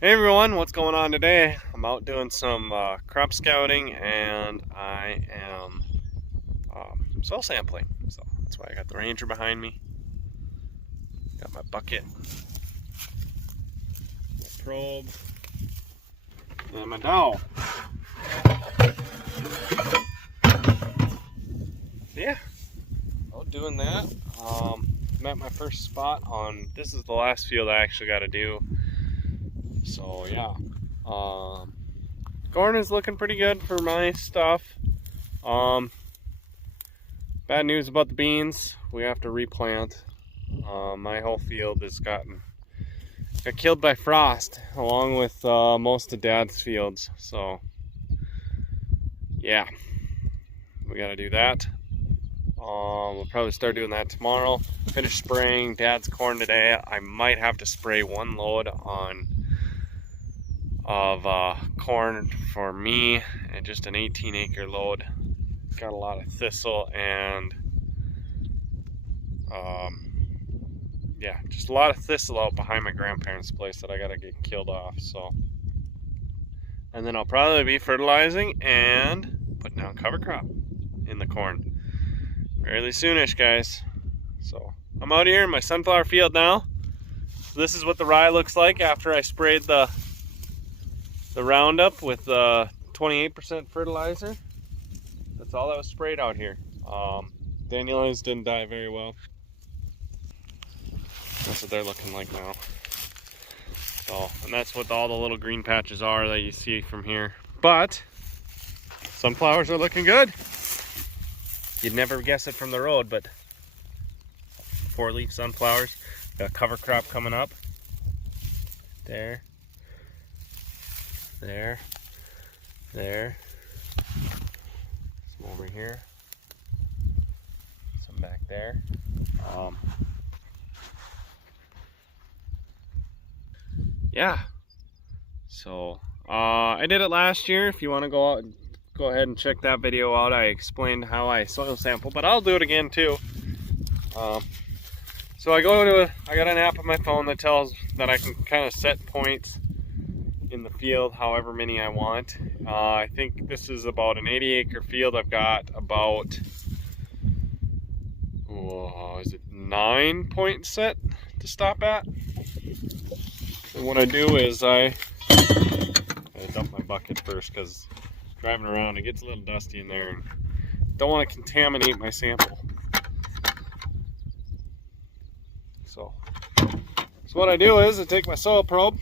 Hey everyone, what's going on today? I'm out doing some crop scouting and I am soil sampling. So that's why I got the Ranger behind me. Got my bucket, my probe, and my dowel. Yeah, out doing that. I'm at my first spot on, this is the last field I actually got to do. So yeah, corn is looking pretty good for my stuff. Bad news about the beans, we have to replant. My whole field got killed by frost, along with most of Dad's fields. So yeah, we got to do that. We'll probably start doing that tomorrow. Finish spraying Dad's corn today. I might have to spray one load of corn for me, and just an 18-acre load. Got a lot of thistle and yeah, just a lot of thistle out behind my grandparents' place that I gotta get killed off. So, and then I'll probably be fertilizing and putting down cover crop in the corn fairly soonish, guys. So I'm out here in my sunflower field now. So this is what the rye looks like after I sprayed the Roundup with 28% fertilizer. That's all that was sprayed out here. Dandelions didn't die very well. That's what they're looking like now. So, and that's what all the little green patches are that you see from here. But sunflowers are looking good. You'd never guess it from the road, but 4-leaf sunflowers. Got a cover crop coming up. There. There. There. Some over here. Some back there. Yeah. So I did it last year. If you want to go ahead and check that video out. I explained how I soil sample, but I'll do it again too. So I got an app on my phone that tells that I can kind of set points in the field, however many I want. I think this is about an 80-acre field. I've got about, is it 9 points set to stop at? And what I do is I dump my bucket first, because driving around it gets a little dusty in there and don't want to contaminate my sample. So what I do is I take my soil probe.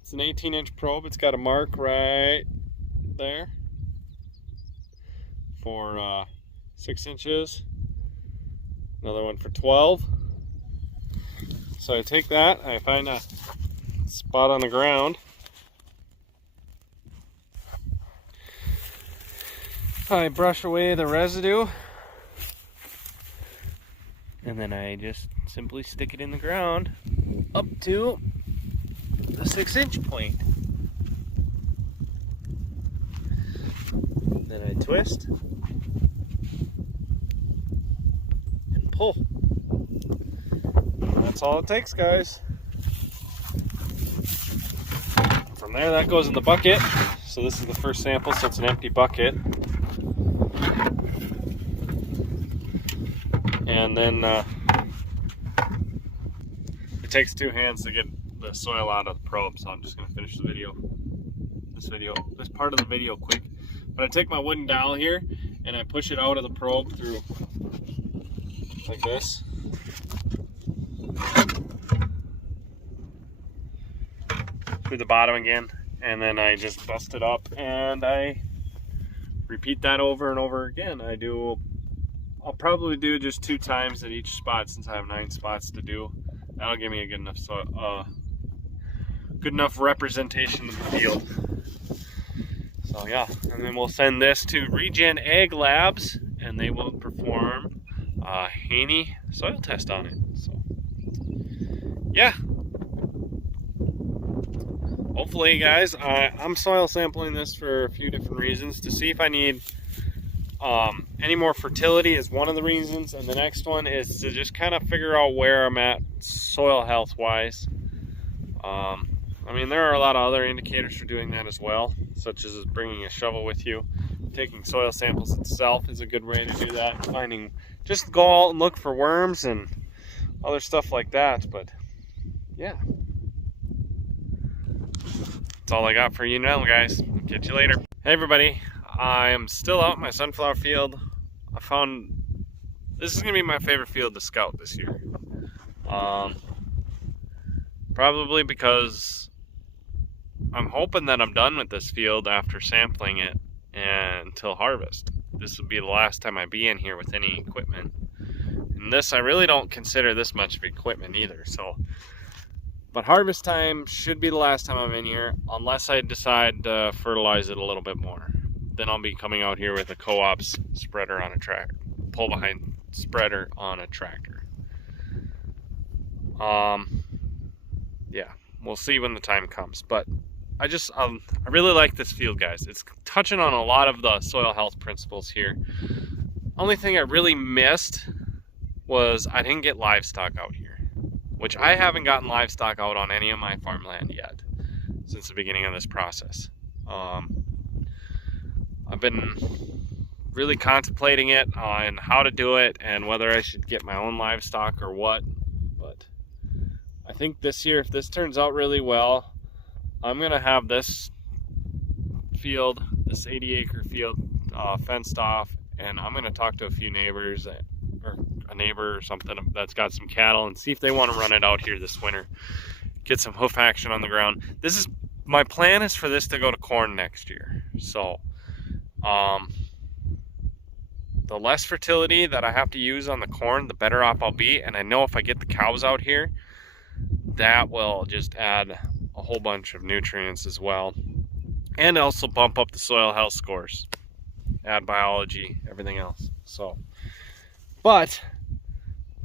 It's an 18-inch probe. It's got a mark right there for 6 inches. Another one for 12. So I take that, I find a spot on the ground. I brush away the residue, and then I just simply stick it in the ground up to the 6-inch point. Then I twist and pull. That's all it takes, guys. From there, that goes in the bucket. So this is the first sample, so it's an empty bucket. And then it takes 2 hands to get the soil out of the probe, so I'm just going to finish this part of the video quick. But I take my wooden dowel here and I push it out of the probe through like this. Through the bottom again, and then I just bust it up and I repeat that over and over again. I'll probably do just 2 times at each spot, since I have 9 spots to do. That'll give me a good enough representation of the field. So yeah, and then we'll send this to Regen Ag Labs, and they will perform a Haney soil test on it. So yeah, hopefully, guys, I'm soil sampling this for a few different reasons. To see if I need any more fertility is one of the reasons, and the next one is to just kind of figure out where I'm at soil health wise. I'm mean, there are a lot of other indicators for doing that as well, such as bringing a shovel with you. Taking soil samples itself is a good way to do that. Just go out and look for worms and other stuff like that. But yeah, that's all I got for you now, guys. Catch you later. Hey everybody, I am still out in my sunflower field. I found this is gonna be my favorite field to scout this year. Probably because I'm hoping that I'm done with this field after sampling it until harvest. This will be the last time I be in here with any equipment. And this, I really don't consider this much of equipment either. But harvest time should be the last time I'm in here, unless I decide to fertilize it a little bit more. Then I'll be coming out here with a co-ops spreader on a tractor, pull behind spreader on a tractor. Yeah, we'll see when the time comes. But I really like this field, guys. It's touching on a lot of the soil health principles here. Only thing I really missed was I didn't get livestock out here, which I haven't gotten livestock out on any of my farmland yet since the beginning of this process. I've been really contemplating it on how to do it and whether I should get my own livestock or what. But I think this year, if this turns out really well, I'm gonna have this field, this 80-acre field, fenced off, and I'm gonna talk to a few neighbors, or a neighbor or something that's got some cattle, and see if they want to run it out here this winter. Get some hoof action on the ground. My plan is for this to go to corn next year. So, the less fertility that I have to use on the corn, the better off I'll be. And I know if I get the cows out here, that will just add a whole bunch of nutrients as well, and also bump up the soil health scores, add biology, everything else. So, but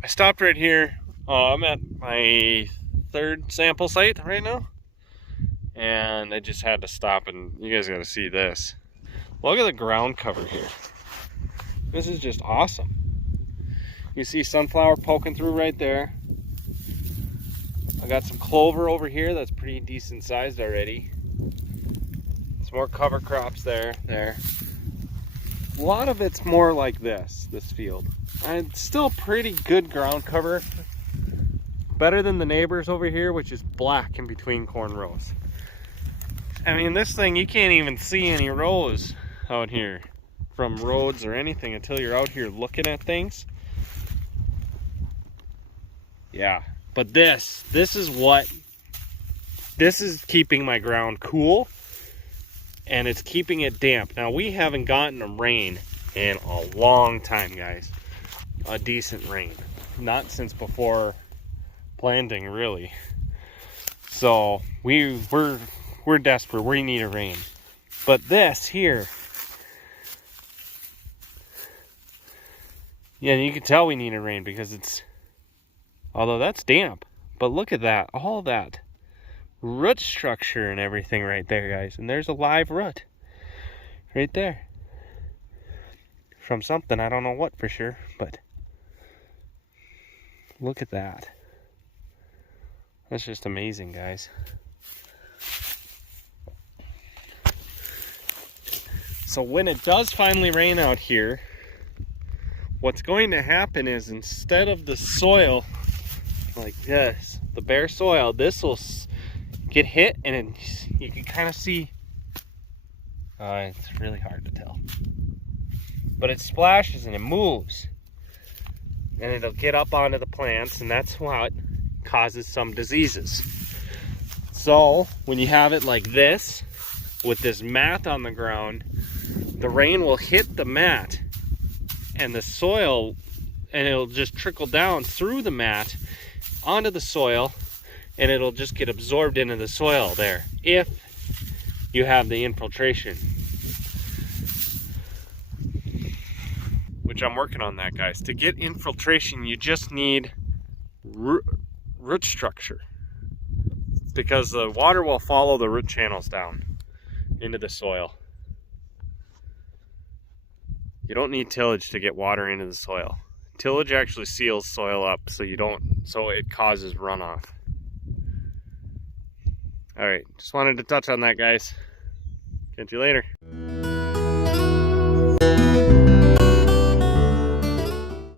I stopped right here. I'm at my third sample site right now, and I just had to stop, and you guys got to see this. Look at the ground cover here. This is just awesome. You see sunflower poking through right there. I got some clover over here that's pretty decent sized already. Some more cover crops there. A lot of it's more like this field. And it's still pretty good ground cover. Better than the neighbors over here, which is black in between corn rows. I mean, this thing, you can't even see any rows out here from roads or anything until you're out here looking at things. Yeah. But this is keeping my ground cool, and it's keeping it damp. Now, we haven't gotten a rain in a long time, guys. A decent rain. Not since before planting, really. So, we're desperate. We need a rain. But this here, yeah, you can tell we need a rain because although that's damp, but look at that, all that root structure and everything right there, guys. And there's a live root right there from something, I don't know what for sure, but look at that. That's just amazing, guys. So when it does finally rain out here, what's going to happen is, instead of the soil like this, the bare soil, this will get hit, and you can kind of see, it's really hard to tell, but it splashes and it moves, and it'll get up onto the plants, and that's what causes some diseases. So when you have it like this, with this mat on the ground, the rain will hit the mat and the soil, and it'll just trickle down through the mat onto the soil, and it'll just get absorbed into the soil there if you have the infiltration, which I'm working on that, guys. To get infiltration, you just need root structure, because the water will follow the root channels down into the soil. You don't need tillage to get water into the soil. Tillage actually seals soil up so it causes runoff. All right, just wanted to touch on that, guys. Catch you later.